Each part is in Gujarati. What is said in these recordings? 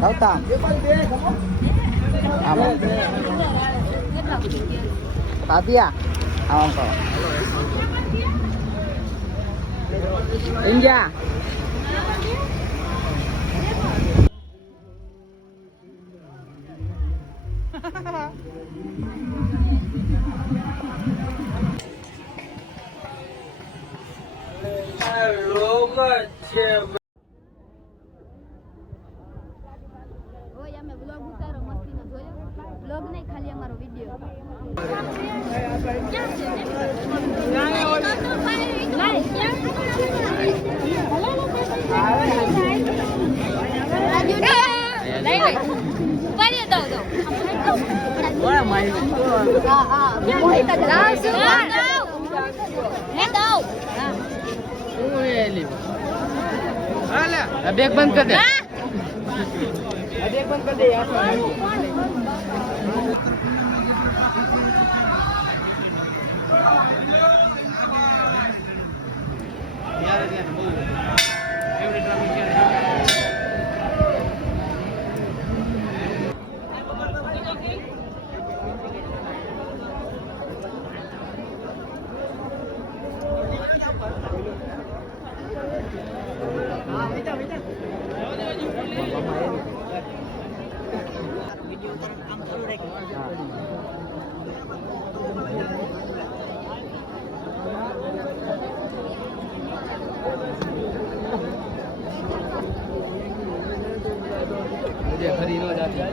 આવતા પાપિયા આમ કહો ઇન્ડિયા બ્લોગ નહીં ખાલી અમારો વિડિયો બેગ બંધ કર દે બેગ બંધ કર દે યાર खरी हो जाती है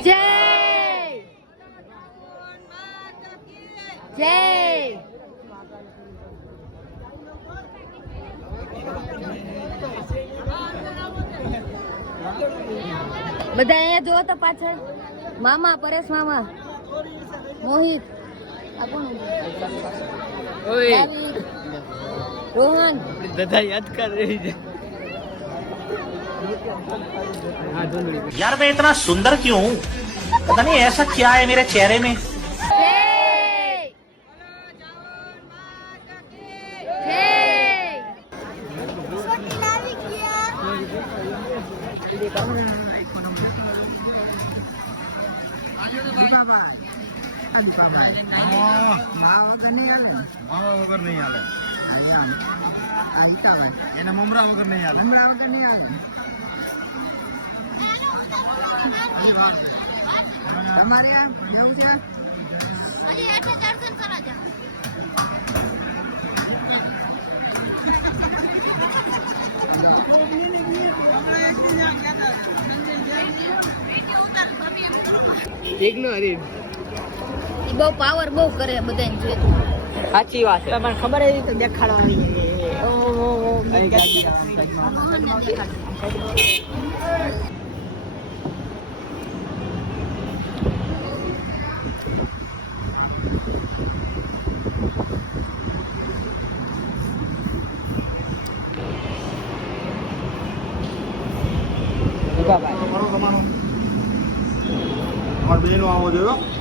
જય જય બધા અહીંયા જો તો પાછળ મામા પરેશ મામા મોહિત रोहन दादा याद कर रही है यार मैं इतना सुंदर क्यों हूँ पता नहीं ऐसा क्या है मेरे चेहरे में એના મમરા વગર નહીં હાલે મમરા વગર નહીં હાલે તમારે જવું છે એકલો હરી બહુ પાવર બહુ કરે બધાને જોઈએ સાચી વાત છે તમને ખબર હતી તો દેખાડવાની તમારો બેનો આવો જોયો